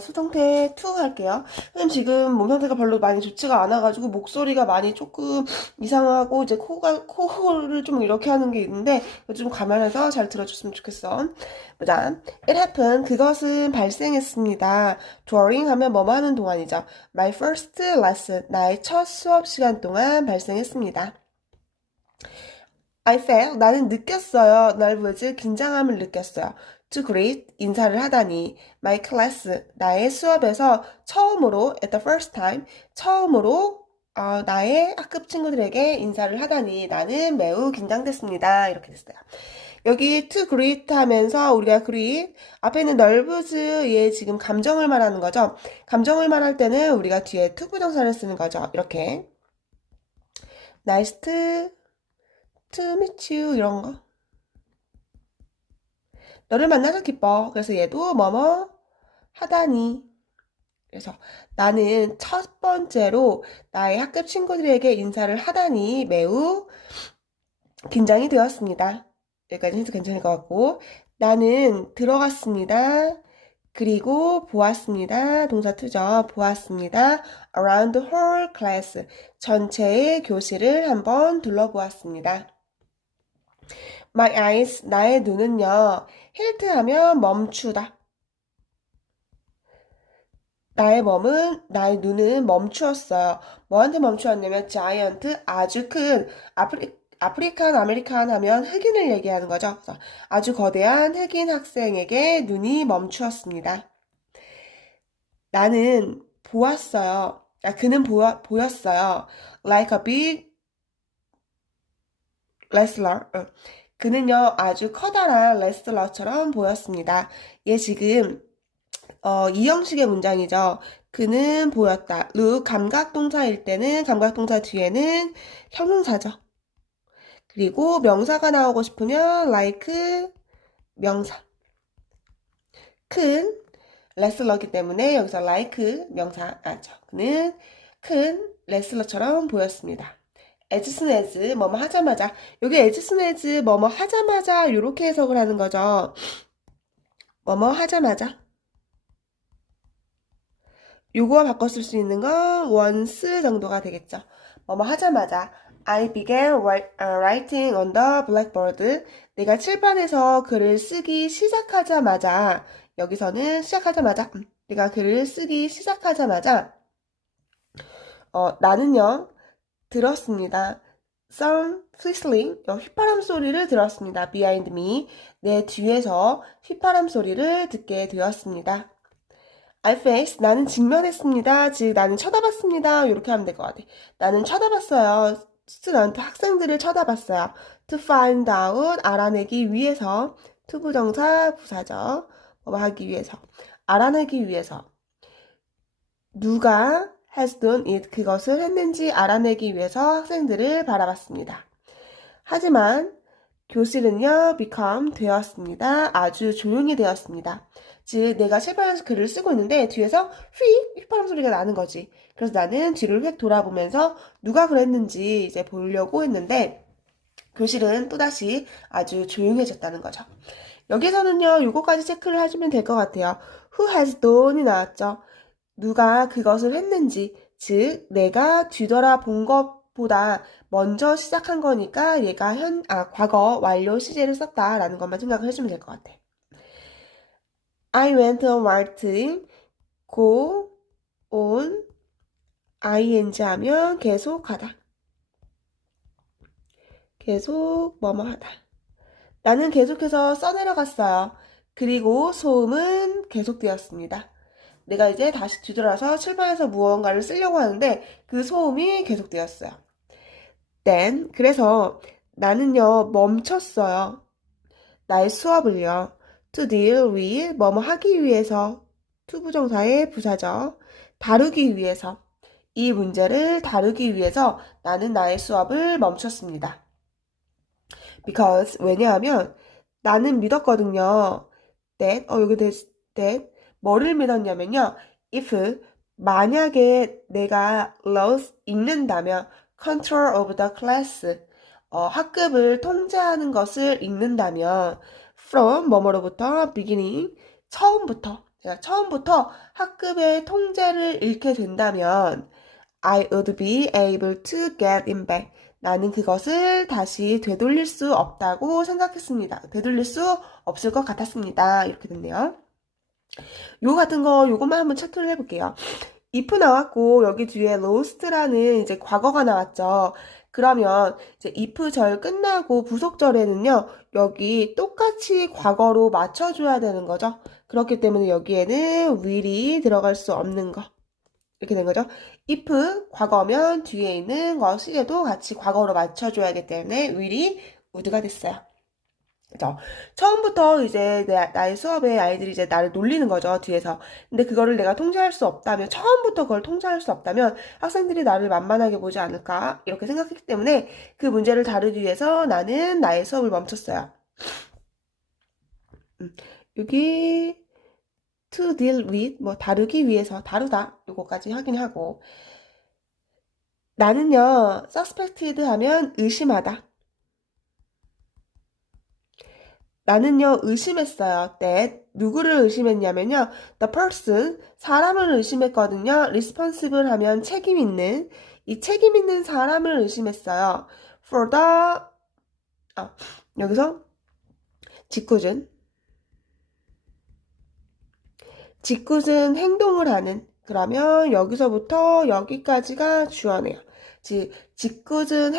수동태 2 할게요. 선생님 지금 몸 상태가 별로 많이 좋지가 않아가지고 목소리가 많이 조금 이상하고 이제 코를 좀 이렇게 하는 게 있는데 좀 감안해서 잘 들어줬으면 좋겠어. 보자. It happened. 그것은 발생했습니다. During 하면 뭐뭐 하는 동안이죠. My first lesson. 나의 첫 수업 시간 동안 발생했습니다. I felt. 나는 느꼈어요. 날 보지 긴장함을 느꼈어요. To greet. 인사를 하다니. My class. 나의 수업에서 처음으로 at the first time. 처음으로 나의 학급 친구들에게 인사를 하다니 나는 매우 긴장됐습니다. 이렇게 됐어요. 여기 to greet 하면서 우리가 greet 앞에 있는 nervous 얘 지금 감정을 말하는 거죠. 감정을 말할 때는 우리가 뒤에 to 부정사를 쓰는 거죠. 이렇게 nice to meet you 이런 거. 너를 만나서 기뻐. 그래서 얘도 뭐뭐 하다니. 그래서 나는 첫 번째로 나의 학급 친구들에게 인사를 하다니 매우 긴장이 되었습니다. 여기까지 해도 괜찮을 것 같고 나는 들어갔습니다. 그리고 보았습니다. 동사 투죠. 보았습니다. Around the whole class. 전체의 교실을 한번 둘러보았습니다. My eyes. 나의 눈은요. 힐트 하면 멈추다. 나의 눈은 멈추었어요. 뭐한테 멈추었냐면 giant, 아주 큰 아프리칸 아메리칸 하면 흑인을 얘기하는 거죠. 그래서 아주 거대한 흑인 학생에게 눈이 멈추었습니다. 나는 보았어요. 그는 보였어요. Like a big wrestler. 그는요, 아주 커다란 레슬러처럼 보였습니다. 얘 지금 이 형식의 문장이죠. 그는 보였다. look 감각동사일 때는 감각동사 뒤에는 형용사죠. 그리고 명사가 나오고 싶으면 like 명사. 큰 레슬러기 때문에 여기서 like 명사죠. 그는 큰 레슬러처럼 보였습니다. as soon as 뭐뭐 하자마자 여기 as soon as 뭐뭐 하자마자 이렇게 해석을 하는 거죠. 뭐뭐 하자마자 요거와 바꿔 쓸 수 있는 건 once 정도가 되겠죠. 뭐뭐 하자마자 I began writing on the blackboard. 내가 칠판에서 글을 쓰기 시작하자마자 여기서는 시작하자마자 내가 글을 쓰기 시작하자마자 나는요 들었습니다. Some whistling 휘파람 소리를 들었습니다. Behind me 내 뒤에서 휘파람 소리를 듣게 되었습니다. I faced 나는 직면했습니다. 즉 나는 쳐다봤습니다. 이렇게 하면 될 것 같아. 나는 쳐다봤어요. 스튜던트 학생들을 쳐다봤어요. To find out 알아내기 위해서 to 부정사 부사죠. 뭐 하기 위해서 알아내기 위해서 누가 has done it 그것을 했는지 알아내기 위해서 학생들을 바라봤습니다. 하지만 교실은요 become 되었습니다. 아주 조용히 되었습니다. 즉 내가 칠판에서 글을 쓰고 있는데 뒤에서 휘파람 소리가 나는 거지. 그래서 나는 뒤를 휙 돌아보면서 누가 그랬는지 이제 보려고 했는데 교실은 또다시 아주 조용해졌다는 거죠. 여기서는요 요거까지 체크를 하시면 될 것 같아요. Who has done이 나왔죠. 누가 그것을 했는지 즉 내가 뒤돌아본 것보다 먼저 시작한 거니까 얘가 과거 완료 시제를 썼다라는 것만 생각을 해주면 될 것 같아. I went on writing, go on, ing 하면 계속하다. 계속 뭐뭐 하다. 나는 계속해서 써내려갔어요. 그리고 소음은 계속되었습니다. 내가 이제 다시 뒤돌아서 칠판에서 무언가를 쓰려고 하는데 그 소음이 계속되었어요. Then, 그래서 나는요, 멈췄어요. 나의 수업을요. To deal with, 뭐뭐 하기 위해서, to 부정사의 부사죠. 다루기 위해서, 이 문제를 다루기 위해서 나는 나의 수업을 멈췄습니다. Because, 왜냐하면 나는 믿었거든요. 여기 that, 뭐를 믿었냐면요. If, 만약에 내가 lost, 읽는다면 control of the class, 학급을 통제하는 것을 읽는다면 from 뭐뭐로부터 beginning 처음부터 제가 처음부터 학급의 통제를 잃게 된다면 I would be able to get in back. 나는 그것을 다시 되돌릴 수 없다고 생각했습니다. 되돌릴 수 없을 것 같았습니다. 이렇게 됐네요. 요거 같은 거 요것만 한번 체크를 해볼게요. if 나왔고 여기 뒤에 lost라는 이제 과거가 나왔죠. 그러면 이제 if 절 끝나고 부속절에는요. 여기 똑같이 과거로 맞춰줘야 되는 거죠. 그렇기 때문에 여기에는 will이 들어갈 수 없는 거. 이렇게 된 거죠. if 과거면 뒤에 있는 거 시제도 같이 과거로 맞춰줘야 하기 때문에 will이 would가 됐어요. 그죠? 처음부터 이제 나의 수업에 아이들이 이제 나를 놀리는 거죠, 뒤에서. 근데 그거를 내가 통제할 수 없다면, 처음부터 그걸 통제할 수 없다면 학생들이 나를 만만하게 보지 않을까? 이렇게 생각했기 때문에 그 문제를 다루기 위해서 나는 나의 수업을 멈췄어요. 여기 to deal with, 뭐 다루기 위해서, 다루다, 요거까지 확인하고 나는요, suspected 하면 의심하다. 나는요, 의심했어요. that. 누구를 의심했냐면요. the person, 사람을 의심했거든요. responsible 하면 책임 있는. 이 책임 있는 사람을 의심했어요. for the, 여기서 짓궂은. 짓궂은 행동을 하는. 그러면 여기서부터 여기까지가 주어네요. 즉, 짓궂은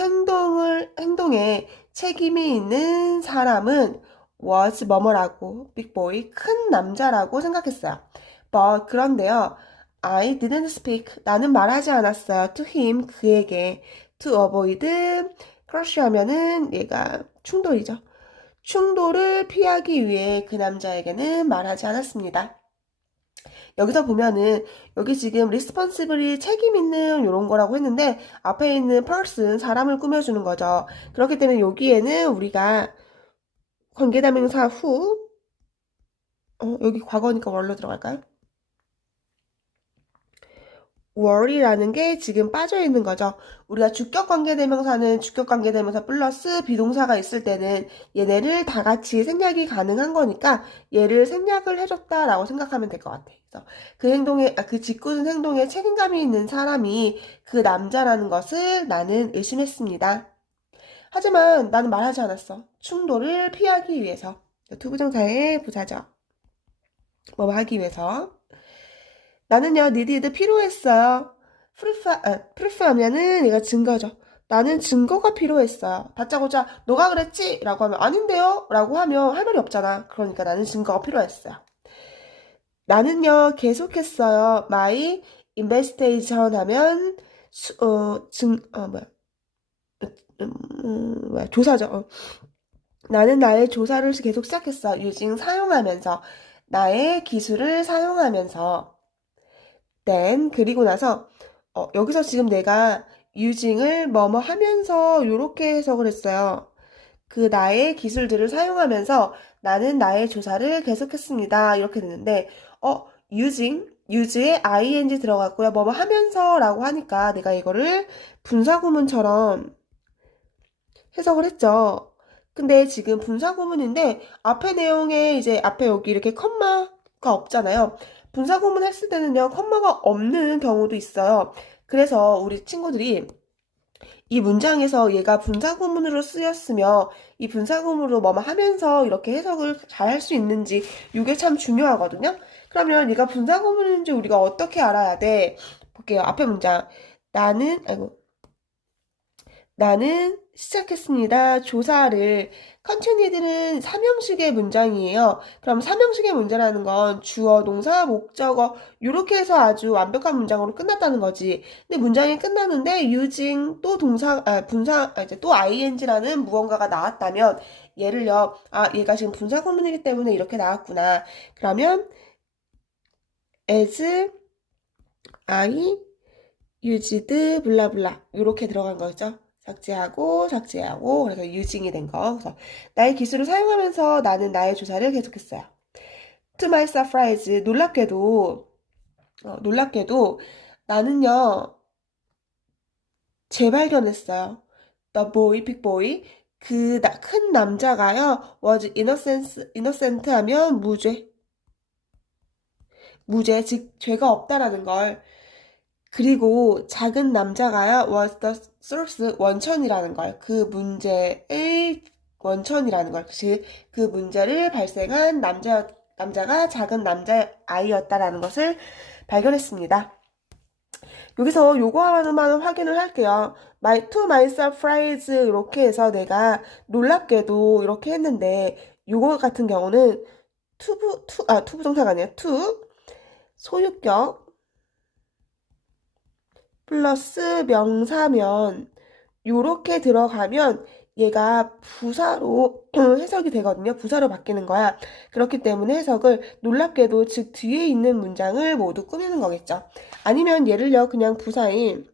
행동에 책임이 있는 사람은 was 뭐뭐라고, big boy, 큰 남자라고 생각했어요. But 그런데요, I didn't speak. 나는 말하지 않았어요. To him, 그에게. To avoid, crush 하면은 얘가 충돌이죠. 충돌을 피하기 위해 그 남자에게는 말하지 않았습니다. 여기서 보면은 여기 지금 responsible이 책임 있는 이런 거라고 했는데 앞에 있는 person, 사람을 꾸며주는 거죠. 그렇기 때문에 여기에는 우리가 관계대명사 who, 여기 과거니까 월로 들어갈까요? were이라는 게 지금 빠져 있는 거죠. 우리가 주격 관계대명사는 주격 관계대명사 플러스 비동사가 있을 때는 얘네를 다 같이 생략이 가능한 거니까 얘를 생략을 해줬다라고 생각하면 될 것 같아. 그래서 그 행동에, 그 짓궂은 행동에 책임감이 있는 사람이 그 남자라는 것을 나는 의심했습니다. 하지만 나는 말하지 않았어. 충돌을 피하기 위해서. 투부정사의 부사죠. 뭐 하기 위해서. 나는요, needed 필요했어요. proof 하면은 얘가 증거죠. 나는 증거가 필요했어요. 다짜고짜 너가 그랬지? 라고 하면 아닌데요? 라고 하면 할 말이 없잖아. 그러니까 나는 증거가 필요했어요. 나는요, 계속했어요. my investigation 하면 조사죠. 나는 나의 조사를 계속 시작했어. using 사용하면서. 나의 기술을 사용하면서. then 그리고 나서 여기서 지금 내가 using을 뭐뭐 하면서 요렇게 해석을 했어요. 그 나의 기술들을 사용하면서 나는 나의 조사를 계속했습니다. 이렇게 됐는데 use에 ing 들어갔고요. 뭐뭐 하면서라고 하니까 내가 이거를 분사구문처럼 해석을 했죠. 근데 지금 분사구문인데 앞에 내용에 이제 앞에 여기 이렇게 컴마가 없잖아요. 분사구문 했을 때는요, 컴마가 없는 경우도 있어요. 그래서 우리 친구들이 이 문장에서 얘가 분사구문으로 쓰였으며 이 분사구문으로 뭐뭐 하면서 이렇게 해석을 잘 할 수 있는지 이게 참 중요하거든요. 그러면 얘가 분사구문인지 우리가 어떻게 알아야 돼? 볼게요. 앞에 문장. 나는 시작했습니다. 조사를. 컨티뉴드는 삼형식의 문장이에요. 그럼 삼형식의 문제라는 건 주어, 동사, 목적어 이렇게 해서 아주 완벽한 문장으로 끝났다는 거지. 근데 문장이 끝났는데 using 또 이제 또 ing라는 무언가가 나왔다면 얘를요. 얘가 지금 분사 구문이기 때문에 이렇게 나왔구나. 그러면 as I used 블라블라 이렇게 들어간 거죠. 삭제하고 그래서 using이 된 거. 그래서 나의 기술을 사용하면서 나는 나의 조사를 계속했어요. To my surprise, 놀랍게도 나는요 재발견했어요. The boy, big boy, 그 큰 남자가요 was innocent 하면 무죄. 무죄, 즉 죄가 없다라는 걸. 그리고 작은 남자가요, was the source, 원천이라는 걸. 그 문제의 원천이라는 걸. 즉, 그 문제를 발생한 남자가 작은 남자아이였다라는 것을 발견했습니다. 여기서 요거 하나만 확인을 할게요. to my surprise 이렇게 해서 내가 놀랍게도 이렇게 했는데 요거 같은 경우는 투부정사가 아니라 소유격 플러스 명사면 요렇게 들어가면 얘가 부사로 해석이 되거든요. 부사로 바뀌는 거야. 그렇기 때문에 해석을 놀랍게도 즉 뒤에 있는 문장을 모두 꾸미는 거겠죠. 아니면 예를요 그냥 부사인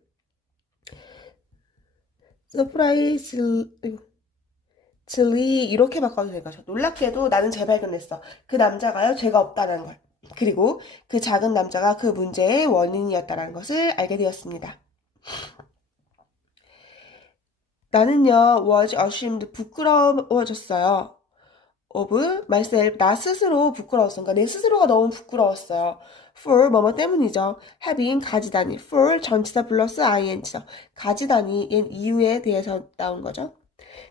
surprisingly 이렇게 바꿔도 되는 거죠. 놀랍게도 나는 재발견했어. 그 남자가요 죄가 없다는 걸. 그리고 그 작은 남자가 그 문제의 원인이었다는 것을 알게 되었습니다. 나는요 was ashamed 부끄러워졌어요. of myself 나 스스로 부끄러웠어. 그러니까 내 스스로가 너무 부끄러웠어요. for 뭐뭐 때문이죠. having 가지다니 for 전치사 플러스 ing죠. 가지다니 얜 이유에 대해서 나온 거죠.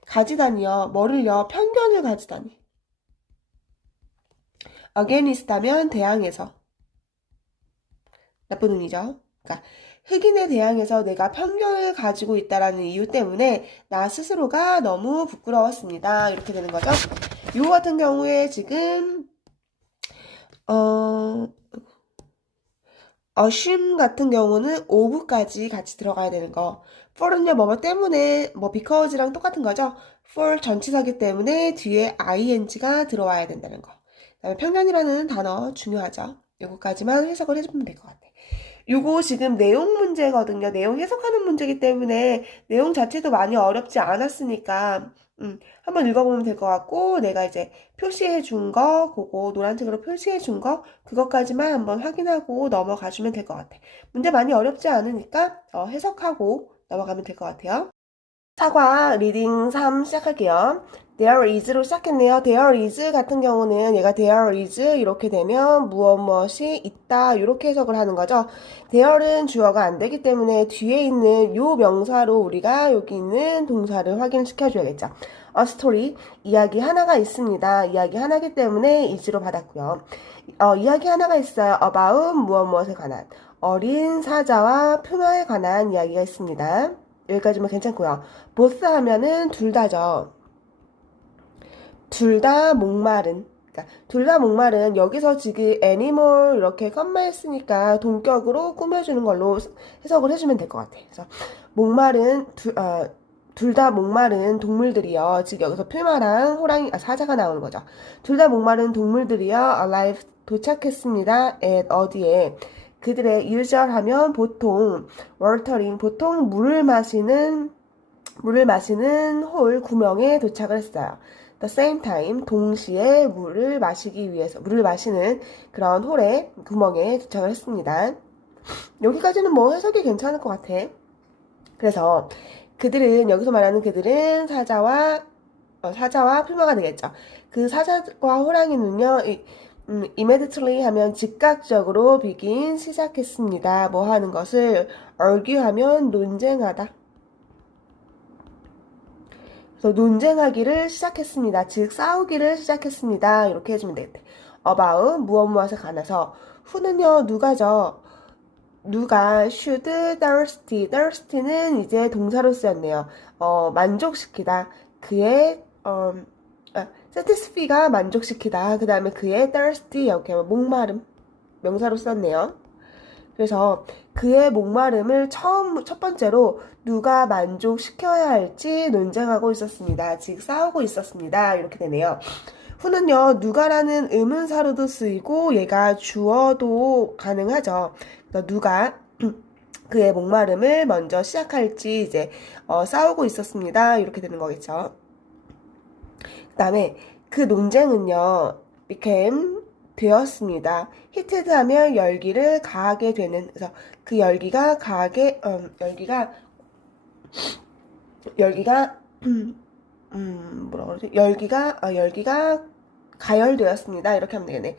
가지다니요 뭐를요 편견을 가지다니 against하면 대항해서 나쁜 의미죠. 그러니까 흑인에 대항해서 내가 편견을 가지고 있다라는 이유 때문에 나 스스로가 너무 부끄러웠습니다. 이렇게 되는 거죠. 이거 같은 경우에 지금 assume 같은 경우는 of까지 같이 들어가야 되는 거. for은요 뭐뭐 때문에 뭐 because랑 똑같은 거죠. for 전치사기 때문에 뒤에 ing가 들어와야 된다는 거. 그다음에 편견이라는 단어 중요하죠. 요거까지만 해석을 해주면 될 것 같아. 요거 지금 내용 문제거든요. 내용 해석하는 문제이기 때문에 내용 자체도 많이 어렵지 않았으니까 한번 읽어보면 될 것 같고 내가 이제 표시해 준 거 그거 노란색으로 표시해 준 거 그것까지만 한번 확인하고 넘어가 주면 될 것 같아. 문제 많이 어렵지 않으니까 해석하고 넘어가면 될 것 같아요. 사과 리딩 3 시작할게요. There is로 시작했네요. There is 같은 경우는 얘가 there is 이렇게 되면 무엇이 있다 이렇게 해석을 하는 거죠. there는 주어가 안 되기 때문에 뒤에 있는 요 명사로 우리가 여기 있는 동사를 확인시켜줘야겠죠. A story 이야기 하나가 있습니다. 이야기 하나기 때문에 is로 받았고요. 이야기 하나가 있어요. about 무엇에 관한 어린 사자와 표녀에 관한 이야기가 있습니다. 여기까지만 괜찮고요. both 하면은 둘 다죠. 둘 다 목마른. 그러니까 둘 다 목마른 여기서 지금 애니멀 이렇게 컴마 했으니까 동격으로 꾸며주는 걸로 해석을 해주면 될 것 같아. 그래서 목마른 둘 다 목마른 동물들이요. 지금 여기서 풀마랑 호랑이 사자가 나오는 거죠. 둘 다 목마른 동물들이요. arrive 도착했습니다. at 어디에 그들의 usual 하면 보통 watering 보통 물을 마시는 홀 구멍에 도착을 했어요. The same time 동시에 물을 마시는 그런 홀에 구멍에 도착을 했습니다. 여기까지는 뭐 해석이 괜찮을 것 같아. 그래서 여기서 말하는 그들은 사자와 풀마가 되겠죠. 그 사자와 호랑이는요. immediately 하면 즉각적으로 begin 시작했습니다. 뭐 하는 것을 argue 하면 논쟁하다. 그래서 논쟁하기를 시작했습니다. 즉 싸우기를 시작했습니다. 이렇게 해주면 되겠대. about 무엇에 관해서 who는요 누가죠. 누가 should thirsty는 이제 동사로 쓰였네요. 만족시키다. 그의 satisfy가 만족시키다. 그 다음에 그의 thirsty 이렇게 목마름 명사로 썼네요. 그래서 그의 목마름을 첫 번째로 누가 만족시켜야 할지 논쟁하고 있었습니다. 즉 싸우고 있었습니다. 이렇게 되네요. 후는요 누가라는 의문사로도 쓰이고 얘가 주어도 가능하죠. 그래서 누가 그의 목마름을 먼저 시작할지 이제 싸우고 있었습니다. 이렇게 되는 거겠죠. 그 다음에 그 논쟁은요 became 되었습니다. 히트드 하면 열기를 가하게 되는 그래서 그 열기가 열기가 가열되었습니다. 이렇게 하면 되겠네.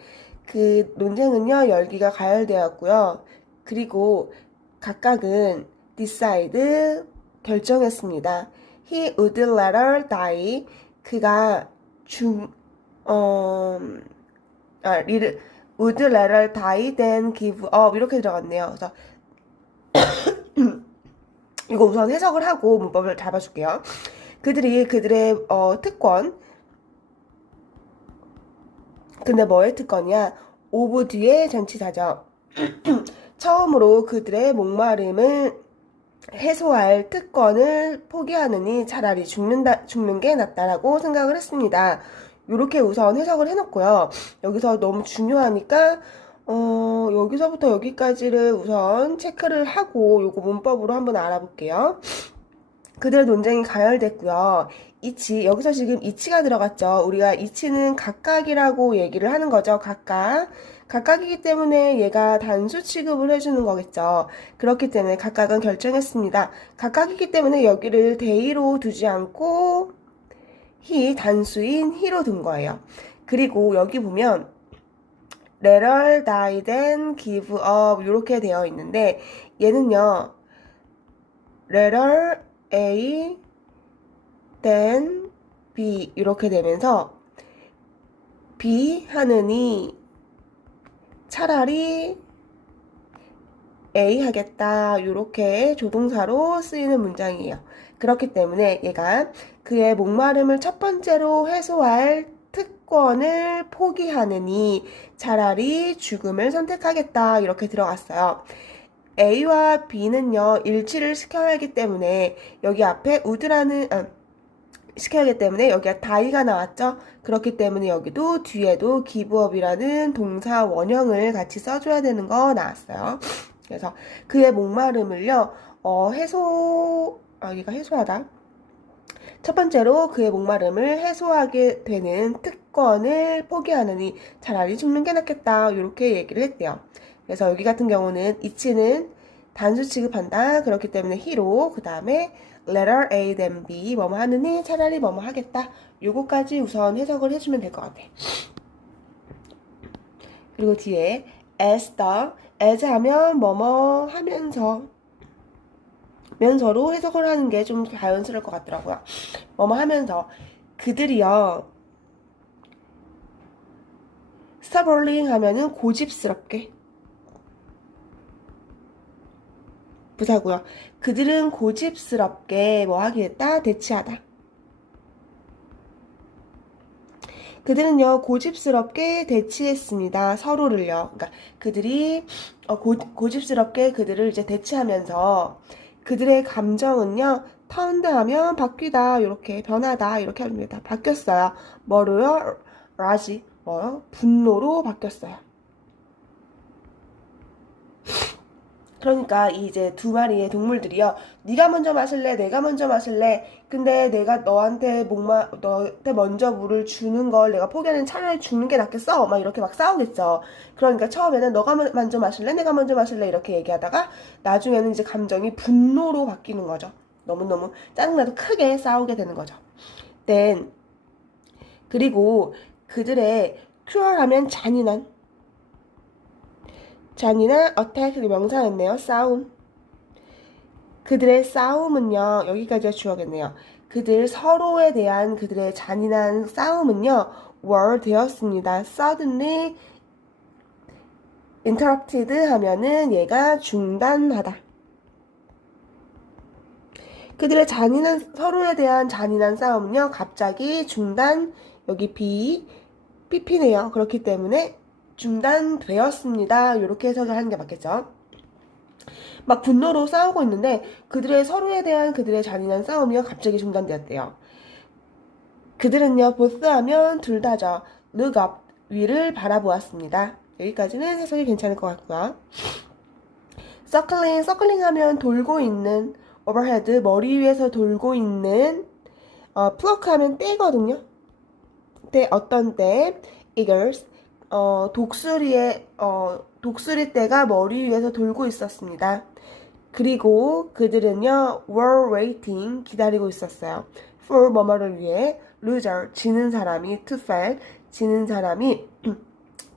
그 논쟁은요, 열기가 가열되었고요. 그리고 각각은 decide, 결정했습니다. He would rather die. 그가 would rather die than give up. 이렇게 들어갔네요. 그래서 이거 우선 해석을 하고 문법을 잡아줄게요. 그들이 그들의 특권, 근데 뭐의 특권이야? 오브 뒤에 전치사죠. 처음으로 그들의 목마름을 해소할 특권을 포기하느니 차라리 죽는 게 낫다라고 생각을 했습니다. 이렇게 우선 해석을 해놓고요. 여기서 너무 중요하니까 여기서부터 여기까지를 우선 체크를 하고 요거 문법으로 한번 알아볼게요. 그들의 논쟁이 가열됐고요. 이치, 여기서 지금 이치가 들어갔죠. 우리가 이치는 각각이라고 얘기를 하는 거죠. 각각이기 때문에 얘가 단수 취급을 해주는 거겠죠. 그렇기 때문에 각각은 결정했습니다. 각각이기 때문에 여기를 대의로 두지 않고 단수인 he로 둔 거예요. 그리고 여기 보면 rather die than give up 이렇게 되어 있는데 얘는요. rather A then B 이렇게 되면서 B 하느니 차라리 A 하겠다 이렇게 조동사로 쓰이는 문장이에요. 그렇기 때문에 얘가 그의 목마름을 첫 번째로 해소할 특권을 포기하느니 차라리 죽음을 선택하겠다 이렇게 들어갔어요. A와 B는요 일치를 시켜야 하기 때문에 여기 앞에 would라는 시켜야 하기 때문에 여기가 die가 나왔죠. 그렇기 때문에 여기도 뒤에도 give up이라는 동사 원형을 같이 써줘야 되는 거 나왔어요. 그래서 그의 목마름을요 얘가 해소하다. 첫 번째로 그의 목마름을 해소하게 되는 특권을 포기하느니 차라리 죽는 게 낫겠다 이렇게 얘기를 했대요. 그래서 여기 같은 경우는 이치는 단수 취급한다. 그렇기 때문에 he로 그 다음에 letter A then B 뭐뭐 하느니 차라리 뭐뭐 하겠다. 요거까지 우선 해석을 해주면 될 것 같아. 그리고 뒤에 as 하면 뭐뭐 하면서 면서로 해석을 하는 게 좀 자연스러울 것 같더라고요. 뭐뭐 하면서 그들이요 stubbornly 하면은 고집스럽게 부사고요. 그들은 고집스럽게 뭐 하게 됐다? 대치하다. 그들은요 고집스럽게 대치했습니다. 서로를요. 그러니까 그들이 고집스럽게 그들을 이제 대치하면서 그들의 감정은요 턴드하면 바뀌다 이렇게 변하다 이렇게 합니다. 바뀌었어요. 뭐로요? 라지 분노로 바뀌었어요. 그러니까 이제 두 마리의 동물들이요. 네가 먼저 마실래? 내가 먼저 마실래? 근데 내가 너한테 먼저 물을 주는 걸 내가 포기하는 차라리 죽는 게 낫겠어? 막 이렇게 막 싸우겠죠. 그러니까 처음에는 너가 먼저 마실래? 내가 먼저 마실래? 이렇게 얘기하다가 나중에는 이제 감정이 분노로 바뀌는 거죠. 너무너무 짜증나도 크게 싸우게 되는 거죠. 그리고 그들의 cruel하면 잔인한 attack 명사였네요. 싸움. 그들의 싸움은요. 여기까지가 주어겠네요. 그들 서로에 대한 그들의 잔인한 싸움은요. were 되었습니다. suddenly interrupted 하면은 얘가 중단하다. 그들의 서로에 대한 잔인한 싸움은요. 갑자기 중단, 여기 PP네요. 그렇기 때문에 중단되었습니다. 이렇게 해석을 하는 게 맞겠죠. 막 분노로 싸우고 있는데 그들의 서로에 대한 그들의 잔인한 싸움이요 갑자기 중단되었대요. 그들은요 both 하면 둘 다죠. look up 위를 바라보았습니다. 여기까지는 해석이 괜찮을 것 같고요. circling 하면 돌고 있는 overhead 머리 위에서 돌고 있는 pluck 하면 때거든요. 때 어떤 때 eagles 독수리 떼가 머리 위에서 돌고 있었습니다. 그리고 그들은요, were waiting, 기다리고 있었어요. for 뭐뭐를 위해, loser, 지는 사람이, to fail, 지는 사람이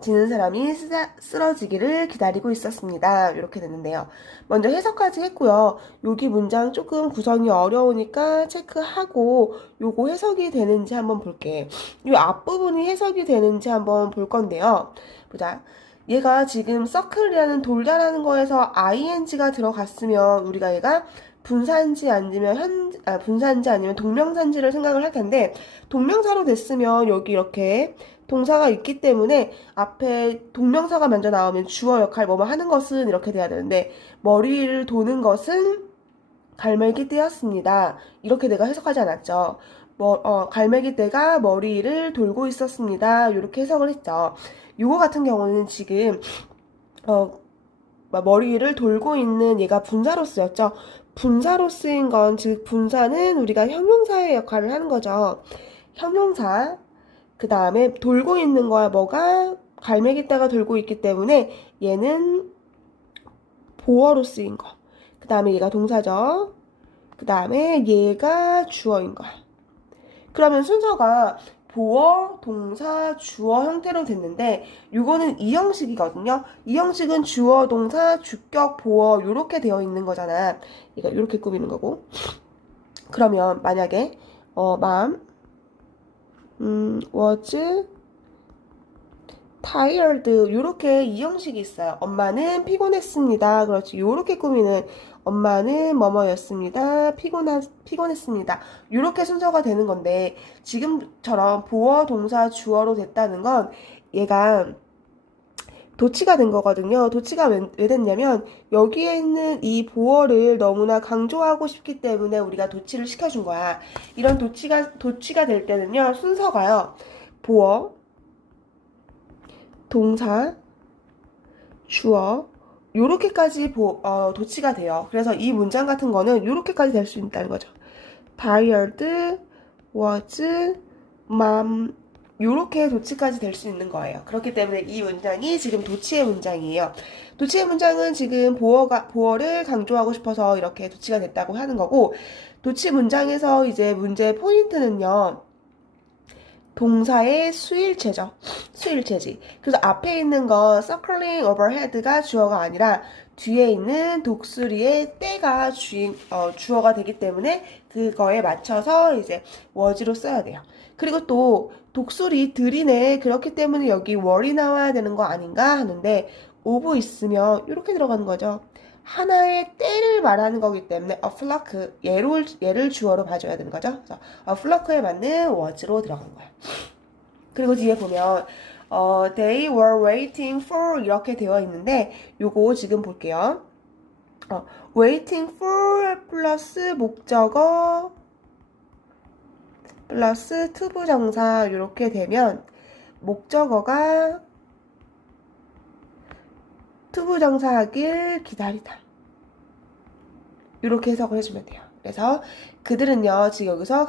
지는 사람이 쓰러지기를 기다리고 있었습니다. 이렇게 됐는데요. 먼저 해석까지 했고요. 여기 문장 조금 구성이 어려우니까 체크하고 요거 해석이 되는지 한번 볼게. 이 앞부분이 해석이 되는지 한번 볼 건데요. 보자. 얘가 지금 서클이라는 돌다라는 거에서 ing가 들어갔으면 우리가 얘가 분사인지 아니면 분사인지 아니면 동명사인지를 생각을 할 텐데 동명사로 됐으면 여기 이렇게 동사가 있기 때문에 앞에 동명사가 먼저 나오면 주어 역할 뭐뭐 하는 것은 이렇게 돼야 되는데 머리를 도는 것은 갈매기 떼였습니다. 이렇게 내가 해석하지 않았죠. 갈매기 떼가 머리를 돌고 있었습니다. 이렇게 해석을 했죠. 요거 같은 경우는 지금 머리를 돌고 있는 얘가 분사로 쓰였죠. 분사로 쓰인 건, 즉 분사는 우리가 형용사의 역할을 하는 거죠. 형용사, 그 다음에 돌고 있는 거야 뭐가 갈매기 떼가 돌고 있기 때문에 얘는 보어로 쓰인 거. 그 다음에 얘가 동사죠. 그 다음에 얘가 주어인 거야. 그러면 순서가 보어, 동사, 주어 형태로 됐는데 이거는 이 형식이거든요. 이 형식은 주어, 동사, 주격, 보어 이렇게 되어 있는 거잖아. 이거 이렇게 꾸미는 거고. 그러면 만약에 mom was tired 요렇게 이 형식이 있어요. 엄마는 피곤했습니다. 그렇지. 요렇게 꾸미는 엄마는 뭐뭐였습니다. 피곤했습니다. 요렇게 순서가 되는 건데 지금처럼 보어, 동사, 주어로 됐다는 건 얘가 도치가 된 거거든요. 도치가 왜 됐냐면 여기에 있는 이 보어를 너무나 강조하고 싶기 때문에 우리가 도치를 시켜준 거야. 이런 도치가 될 때는요. 순서가요. 보어, 동사, 주어 요렇게까지 도치가 돼요. 그래서 이 문장 같은 거는 요렇게까지 될 수 있다는 거죠. tired, was, mom 요렇게 도치까지 될 수 있는 거예요. 그렇기 때문에 이 문장이 지금 도치의 문장이에요. 도치의 문장은 지금 보어를 강조하고 싶어서 이렇게 도치가 됐다고 하는 거고 도치 문장에서 이제 문제 포인트는요. 동사의 수일체죠. 수일체지. 그래서 앞에 있는 거 circling overhead가 주어가 아니라 뒤에 있는 독수리의 때가 주어가 되기 때문에 그거에 맞춰서 이제 was로 써야 돼요. 그리고 또 독수리 들이네. 그렇기 때문에 여기 월이 나와야 되는 거 아닌가 하는데 of 있으면 이렇게 들어가는 거죠. 하나의 때를 말하는 거기 때문에 a flock 얘를 주어로 봐줘야 되는 거죠. 그래서 a flock에 맞는 was로 들어간 거예요. 그리고 뒤에 보면 they were waiting for 이렇게 되어 있는데 요거 지금 볼게요. waiting for 플러스 목적어 플러스 투부정사 이렇게 되면 목적어가 투부정사하길 기다리다. 이렇게 해석을 해주면 돼요. 그래서 그들은요, 지금 여기서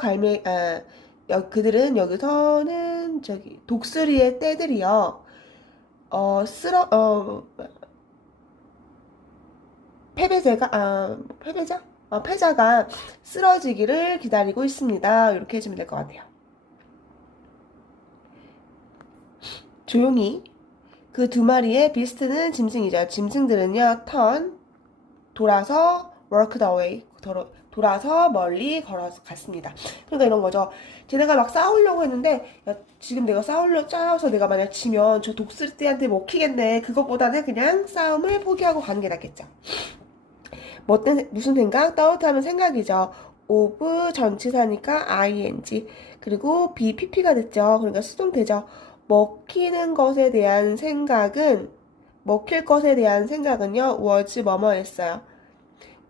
그들은 여기서는 독수리의 떼들이요, 패자가 쓰러지기를 기다리고 있습니다. 이렇게 해주면 될 것 같아요. 조용히. 그 두 마리의 비스트는 짐승이죠. 짐승들은요, 돌아서 worked away, 돌아서 멀리 걸어갔습니다. 그러니까 이런 거죠. 쟤네가 막 싸우려고 했는데, 야, 지금 내가 싸워서 내가 만약 지면 저 독수리떼한테 먹히겠네. 그것보다는 그냥 싸움을 포기하고 가는 게 낫겠죠. 무슨 생각? 따뜻하면 생각이죠. of 전치사니까 ing. 그리고 be pp가 됐죠. 그러니까 수동태죠. 먹힐 것에 대한 생각은요, was 뭐뭐였어요.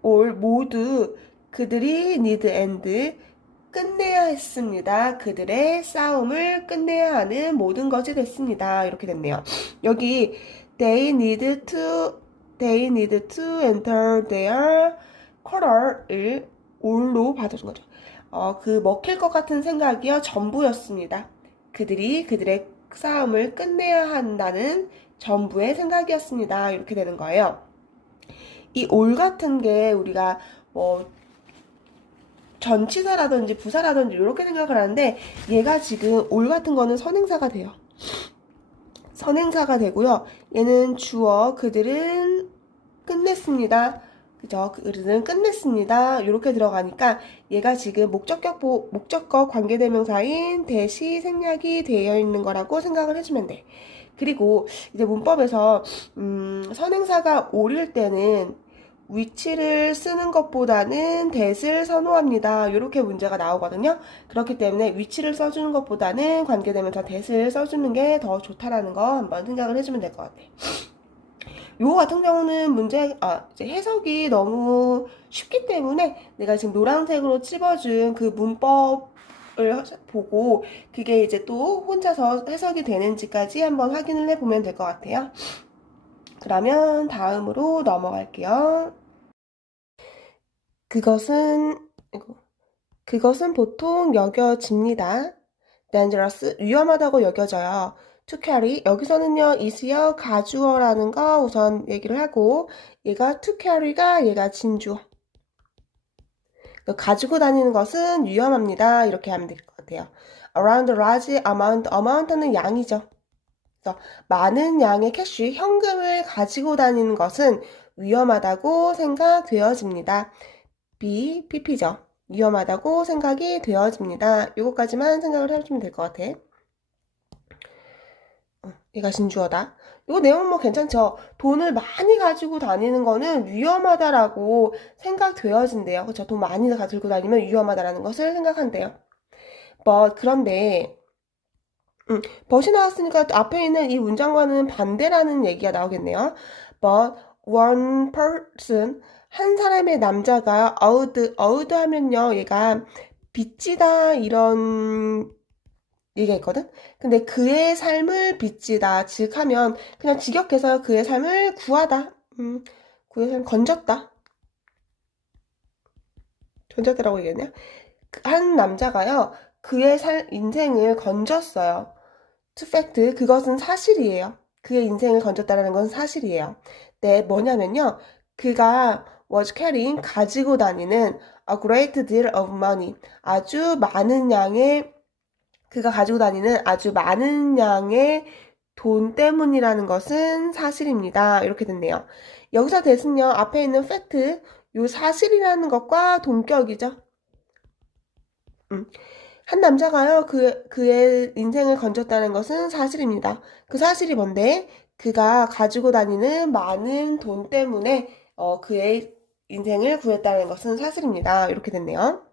all 모두 그들이 need and 끝내야 했습니다. 그들의 싸움을 끝내야 하는 모든 것이 됐습니다. 이렇게 됐네요. 여기 they need to enter their quarter를 all로 봐주는 거죠. 그 먹힐 것 같은 생각이요 전부였습니다. 그들의 싸움을 끝내야 한다는 전부의 생각이었습니다. 이렇게 되는 거예요. 이 all 같은 게 우리가 전치사라든지 부사라든지 이렇게 생각을 하는데 얘가 지금 all 같은 거는 선행사가 돼요. 선행사가 되고요. 얘는 주어, 그들은 끝냈습니다. 그죠? 그들은 끝냈습니다. 이렇게 들어가니까 얘가 지금 목적격 관계대명사인 대시 생략이 되어 있는 거라고 생각을 해주면 돼. 그리고 이제 문법에서 선행사가 오릴 때는 위치를 쓰는 것보다는 that을 선호합니다. 이렇게 문제가 나오거든요. 그렇기 때문에 위치를 써주는 것보다는 관계대명사 that을 써주는 게 더 좋다라는 거 한번 생각을 해주면 될 것 같아. 요거 같은 경우는 이제 해석이 너무 쉽기 때문에 내가 지금 노란색으로 찝어준 그 문법을 보고 그게 이제 또 혼자서 해석이 되는지까지 한번 확인을 해보면 될 것 같아요. 그러면 다음으로 넘어갈게요. 그것은 보통 여겨집니다. dangerous, 위험하다고 여겨져요. to carry, 여기서는요, is요, 가주어라는 거 우선 얘기를 하고, 얘가 to carry가 얘가 진주어. 가지고 다니는 것은 위험합니다. 이렇게 하면 될 것 같아요. around a large amount, amount는 양이죠. 그래서 많은 양의 캐시, 현금을 가지고 다니는 것은 위험하다고 생각되어집니다. PP죠. 위험하다고 생각이 되어집니다. 이거까지만 생각을 해주면 될 것 같아. 얘가 진주어다. 이 내용 뭐 괜찮죠? 돈을 많이 가지고 다니는 거는 위험하다라고 생각되어진대요. 그쵸? 돈 많이 가지고 다니면 위험하다라는 것을 생각한대요. 그런데 but이 나왔으니까 앞에 있는 이 문장과는 반대라는 얘기가 나오겠네요. But one person, 한 사람의 남자가 어우드 하면요, 얘가 빚지다 이런 얘기가 있거든? 근데 그의 삶을 빚지다, 즉 하면 그냥 직역해서 그의 삶을 구하다, 그의 삶을 건졌다. 건졌다라고 얘기했네요. 한 남자가요, 그의 인생을 건졌어요. to fact, 그것은 사실이에요. 그의 인생을 건졌다라는 건 사실이에요. 네, 뭐냐면요. 그가 was carrying, 가지고 다니는 a great deal of money. 그가 가지고 다니는 아주 많은 양의 돈 때문이라는 것은 사실입니다. 이렇게 됐네요. 여기서 대신요, 앞에 있는 fact, 요 사실이라는 것과 동격이죠. 한 남자가요, 그의 인생을 건졌다는 것은 사실입니다. 그 사실이 뭔데? 그가 가지고 다니는 많은 돈 때문에, 그의 인생을 구했다는 것은 사실입니다. 이렇게 됐네요.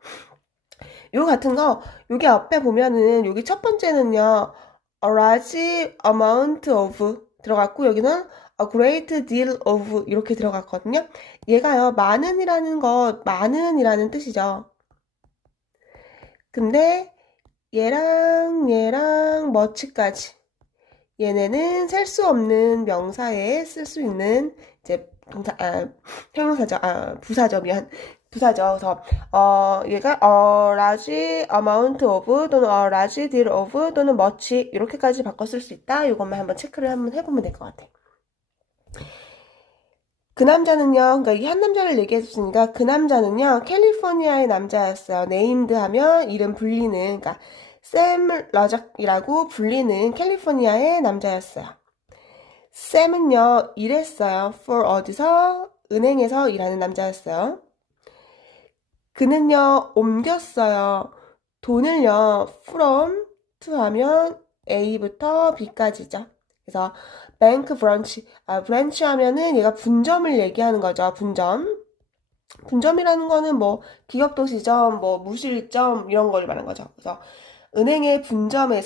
요 같은 거, 여기 앞에 보면은, 여기 첫 번째는요, a large amount of 들어갔고, 여기는 a great deal of 이렇게 들어갔거든요. 얘가요, 많은이라는 뜻이죠. 근데 얘랑 much까지 얘네는 셀 수 없는 명사에 쓸 수 있는 이제 형용사죠. 부사죠. 미안. 부사죠. 그래서 얘가 a large amount of 또는 a large deal of 또는 much 이렇게까지 바꿔 쓸 수 있다. 이것만 한번 체크를 한번 해보면 될 것 같아. 그 남자는요, 그러니까 이 한 남자를 얘기해줬으니까 그 남자는요, 캘리포니아의 남자였어요. 네임드 하면 이름 불리는, 그러니까 샘 러적이라고 불리는 캘리포니아의 남자였어요. 샘은요, 일했어요. for 어디서? 은행에서 일하는 남자였어요. 그는요, 옮겼어요. 돈을요, from to 하면 A부터 B까지죠. 그래서 뱅크 브런치, 브랜치 하면은 얘가 분점을 얘기하는 거죠. 분점. 분점이라는 거는 뭐 기업 도시점, 뭐 무실점 이런 걸 말하는 거죠. 그래서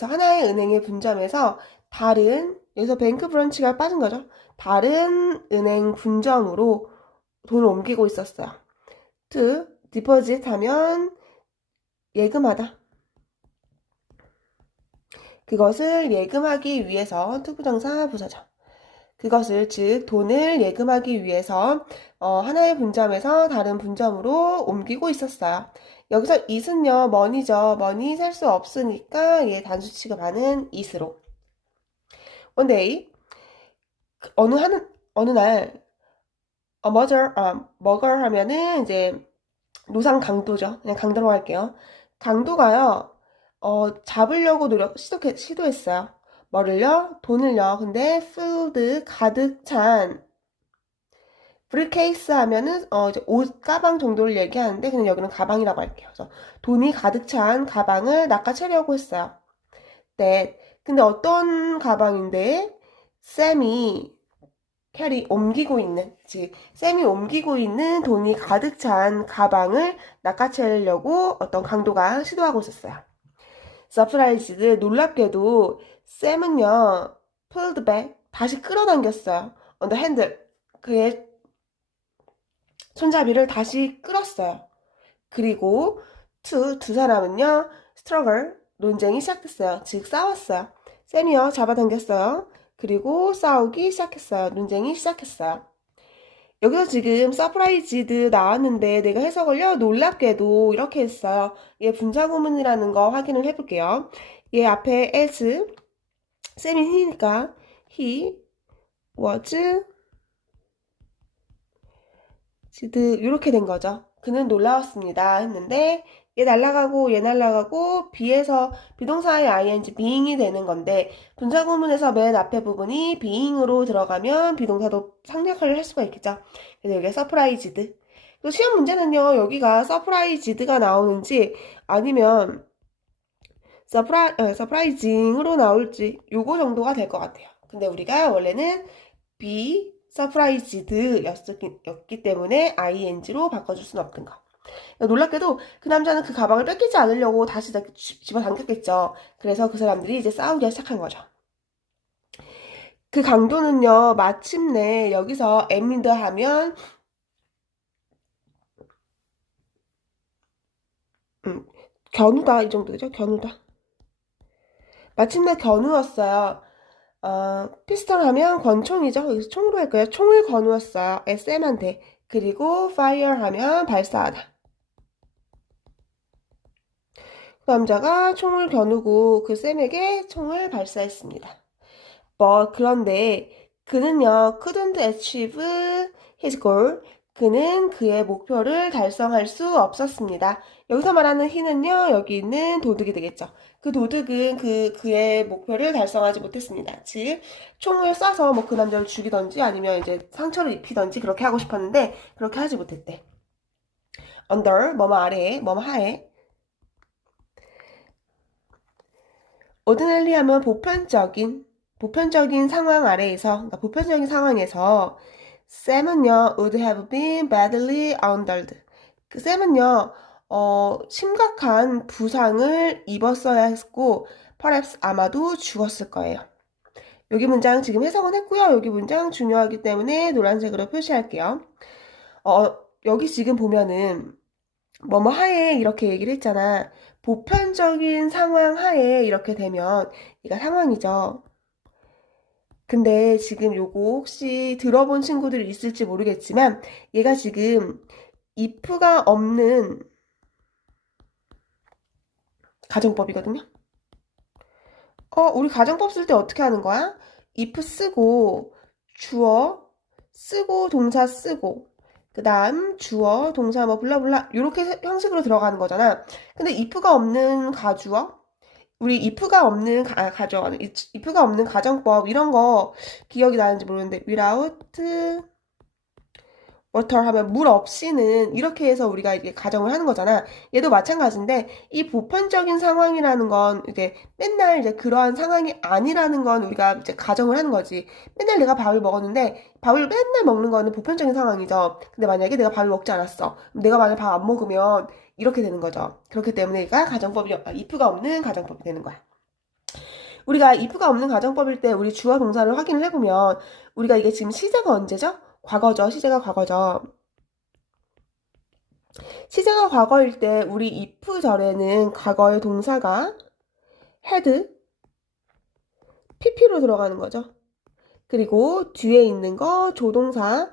하나의 은행의 분점에서 여기서 뱅크 브런치가 빠진 거죠. 다른 은행 분점으로 돈을 옮기고 있었어요. to deposit 하면 예금하다. 그것을 예금하기 위해서 투부정사 부사죠. 그것을 즉 돈을 예금하기 위해서 하나의 분점에서 다른 분점으로 옮기고 있었어요. 여기서 it은요 money죠. money 셀 수 없으니까 얘 단수 취급하는 it으로. One day 어느 날 mother 하면은 이제 노상 강도죠. 그냥 강도로 할게요. 강도가요 잡으려고 시도했어요. 뭐를요? 돈을요. 근데 filled 가득 찬 briefcase 하면은 이제 옷 가방 정도를 얘기하는데 그냥 여기는 가방이라고 할게요. 그래서 돈이 가득 찬 가방을 낚아채려고 했어요. 네. 근데 어떤 가방인데 샘이 캐리 옮기고 있는 즉 샘이 옮기고 있는 돈이 가득 찬 가방을 낚아채려고 어떤 강도가 시도하고 있었어요. 서프라이즈드 놀랍게도 샘은요 pulled back 다시 끌어당겼어요. on the handle 그의 손잡이를 다시 끌었어요. 그리고 두 사람은요 struggle 논쟁이 시작됐어요. 즉 싸웠어요. 샘이요 잡아당겼어요. 그리고 싸우기 시작했어요. 논쟁이 시작했어요. 여기서 지금 서프라이즈드 나왔는데 내가 해석을요 놀랍게도 이렇게 했어요. 얘 분사구문이라는 거 확인을 해볼게요. 얘 앞에 as 쌤이 he니까 he was 이렇게 된 거죠. 그는 놀라웠습니다 했는데 얘 날아가고 얘 날아가고 be에서 비동사의 ing being이 되는 건데 분사구문에서 맨 앞에 부분이 being으로 들어가면 비동사도 상력을 할 수가 있겠죠. 그래서 여기가 surprised드. 또 시험 문제는요 여기가 surprised가 나오는지 아니면 서프라이징으로 나올지 요거 정도가 될 것 같아요. 근데 우리가 원래는 be surprised 였기 때문에 ing로 바꿔줄 수는 없던 거. 놀랍게도 그 남자는 그 가방을 뺏기지 않으려고 다시 집어당겼겠죠. 그래서 그 사람들이 이제 싸우기 시작한 거죠. 그 강도는요 마침내 여기서 amid 하면 견우다 이 정도죠. 견우다. 마침내 견우었어요. 피스톨 하면 권총이죠. 여기서 총으로 할 거예요. 총을 거누었어요. SM한테. 그리고 fire 하면 발사하다. 그 남자가 총을 겨누고 그 쌤에게 총을 발사했습니다. 그런데 그는요, couldn't achieve his goal. 그는 그의 목표를 달성할 수 없었습니다. 여기서 말하는 he는요, 여기 있는 도둑이 되겠죠. 그 도둑은 그의 목표를 달성하지 못했습니다. 즉, 총을 쏴서 뭐 그 남자를 죽이던지 아니면 이제 상처를 입히던지 그렇게 하고 싶었는데, 그렇게 하지 못했대. under, 뭐뭐 아래에, 뭐뭐 하에. ordinary 하면 보편적인 상황 아래에서, 그러니까 보편적인 상황에서 샘은요, would have been badly wounded. 그 샘은요, 심각한 부상을 입었어야 했고, perhaps 아마도 죽었을 거예요. 여기 문장 지금 해석은 했고요. 여기 문장 중요하기 때문에 노란색으로 표시할게요. 여기 지금 보면은 뭐뭐 하에 이렇게 얘기를 했잖아. 보편적인 상황 하에 이렇게 되면 얘가 상황이죠. 근데 지금 요거 혹시 들어본 친구들이 있을지 모르겠지만 얘가 지금 if가 없는 가정법이거든요. 우리 가정법 쓸 때 어떻게 하는 거야? if 쓰고 주어 쓰고 동사 쓰고 그 다음 주어 동사 뭐 블라블라 이렇게 형식으로 들어가는 거잖아. 근데 if가 없는 가주어 우리 if가 없는 if가 없는 가정법 이런 거 기억이 나는지 모르는데 without water 하면 물 없이는 이렇게 해서 우리가 이게 가정을 하는 거잖아. 얘도 마찬가지인데 이 보편적인 상황이라는 건 이제 맨날 이제 그러한 상황이 아니라는 건 우리가 이제 가정을 하는 거지. 맨날 내가 밥을 먹었는데 밥을 맨날 먹는 거는 보편적인 상황이죠. 근데 만약에 내가 밥을 먹지 않았어. 내가 만약에 밥 안 먹으면 이렇게 되는 거죠. 그렇기 때문에 얘가 if가 없는 가정법이 되는 거야. 우리가 if가 없는 가정법일 때 우리 주어 동사를 확인을 해보면 우리가 이게 지금 시제가 언제죠? 과거죠. 시제가 과거죠. 시제가 과거일 때 우리 if 절에는 과거의 동사가 had, pp로 들어가는 거죠. 그리고 뒤에 있는 거 조동사의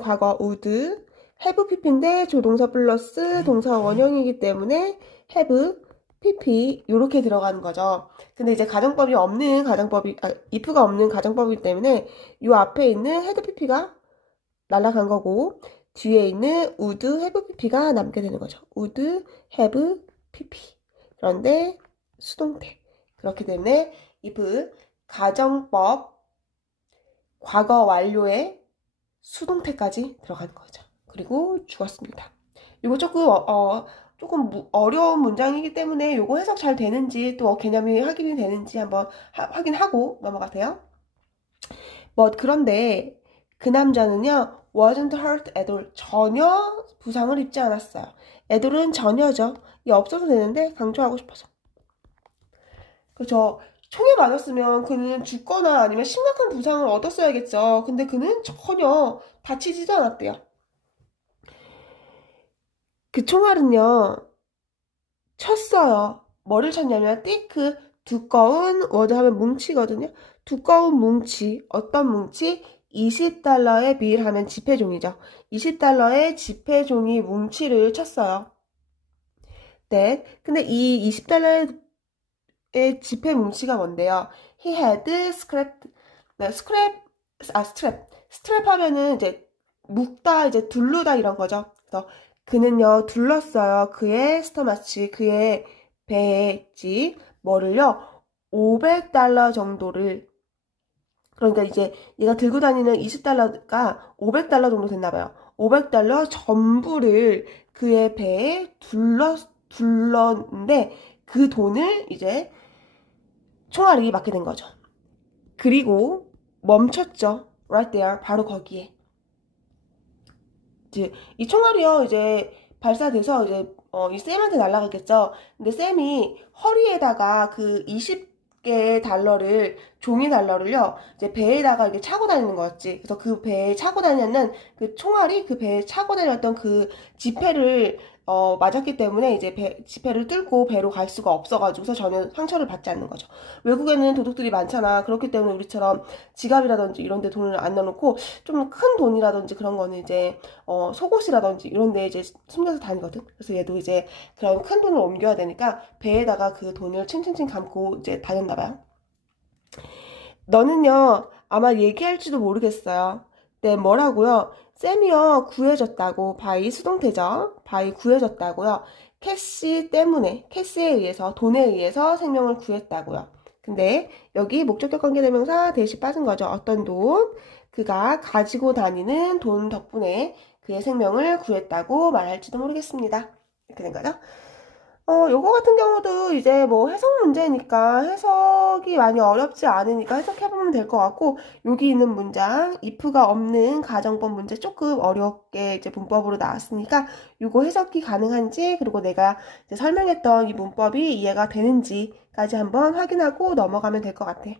과거 would, have pp인데 조동사 플러스 동사 원형이기 때문에 have, pp 이렇게 들어가는 거죠. 근데 이제 if가 없는 가정법이기 때문에 이 앞에 있는 had pp가 날아간 거고 뒤에 있는 would have pp가 남게 되는 거죠. would have pp. 그런데 수동태. 그렇기 때문에 if 가정법 과거 완료에 수동태까지 들어가는 거죠. 그리고 죽었습니다. 이거 조금 어려운 문장이기 때문에 이거 해석 잘 되는지 또 개념이 확인이 되는지 한번 확인하고 넘어가세요. 그런데 그 남자는요, wasn't hurt at all. 전혀 부상을 입지 않았어요. at all은 전혀죠. 이 없어도 되는데 강조하고 싶어서. 그렇죠. 총에 맞았으면 그는 죽거나 아니면 심각한 부상을 얻었어야겠죠. 근데 그는 전혀 다치지도 않았대요. 그 총알은요, 쳤어요. 뭐를 쳤냐면, 띠크, 두꺼운, 워드 하면 뭉치거든요. 두꺼운 뭉치. 어떤 뭉치? 20달러의 빌 하면 지폐종이죠. 20달러의 지폐종이 뭉치를 쳤어요. 네. 근데 이 20달러의 지폐 뭉치가 뭔데요? He had scrapped, 네, 스트랩 하면은 이제 묶다, 이제 둘르다 이런 거죠. 그래서 그는요, 둘렀어요. 그의 스토마치, 그의 배에 있지. 뭐를요? 500달러 정도를. 그러니까 이제 얘가 들고 다니는 20달러가 500달러 정도 됐나 봐요. 500달러 전부를 그의 배에 둘렀는데 그 돈을 이제 총알이 맞게 된 거죠. 그리고 멈췄죠. Right there. 바로 거기에. 이제 이 총알이요. 이제 발사돼서 이제 이 쌤한테 날아갔겠죠. 근데 쌤이 허리에다가 그 20개의 달러를 종이 달러를요. 이제 배에다가 이렇게 차고 다니는 거였지. 그래서 그 배에 차고 다니는 그 총알이 그 배에 차고 다녔던 그 지폐를 맞았기 때문에 이제 지폐를 뚫고 배로 갈 수가 없어가지고서 전혀 상처를 받지 않는 거죠. 외국에는 도둑들이 많잖아. 그렇기 때문에 우리처럼 지갑이라든지 이런 데 돈을 안 넣어놓고 좀 큰 돈이라든지 그런 거는 이제 속옷이라든지 이런 데 이제 숨겨서 다니거든. 그래서 얘도 이제 그런 큰 돈을 옮겨야 되니까 배에다가 그 돈을 칭칭칭 감고 이제 다녔나 봐요. 너는요, 아마 얘기할지도 모르겠어요. 네, 뭐라고요? 쌤이요, 구해줬다고. 바이 수동태죠. 바이 구해줬다고요. 캐시에 의해서, 돈에 의해서 생명을 구했다고요. 근데 여기 목적격 관계대명사 대시 빠진 거죠. 어떤 돈? 그가 가지고 다니는 돈 덕분에 그의 생명을 구했다고 말할지도 모르겠습니다. 이렇게 된 거죠. 요거 같은 경우도 이제 뭐 해석 문제니까 해석이 많이 어렵지 않으니까 해석해보면 될 것 같고, 여기 있는 문장, if가 없는 가정법 문제 조금 어렵게 이제 문법으로 나왔으니까, 요거 해석이 가능한지, 그리고 내가 이제 설명했던 이 문법이 이해가 되는지까지 한번 확인하고 넘어가면 될 것 같아.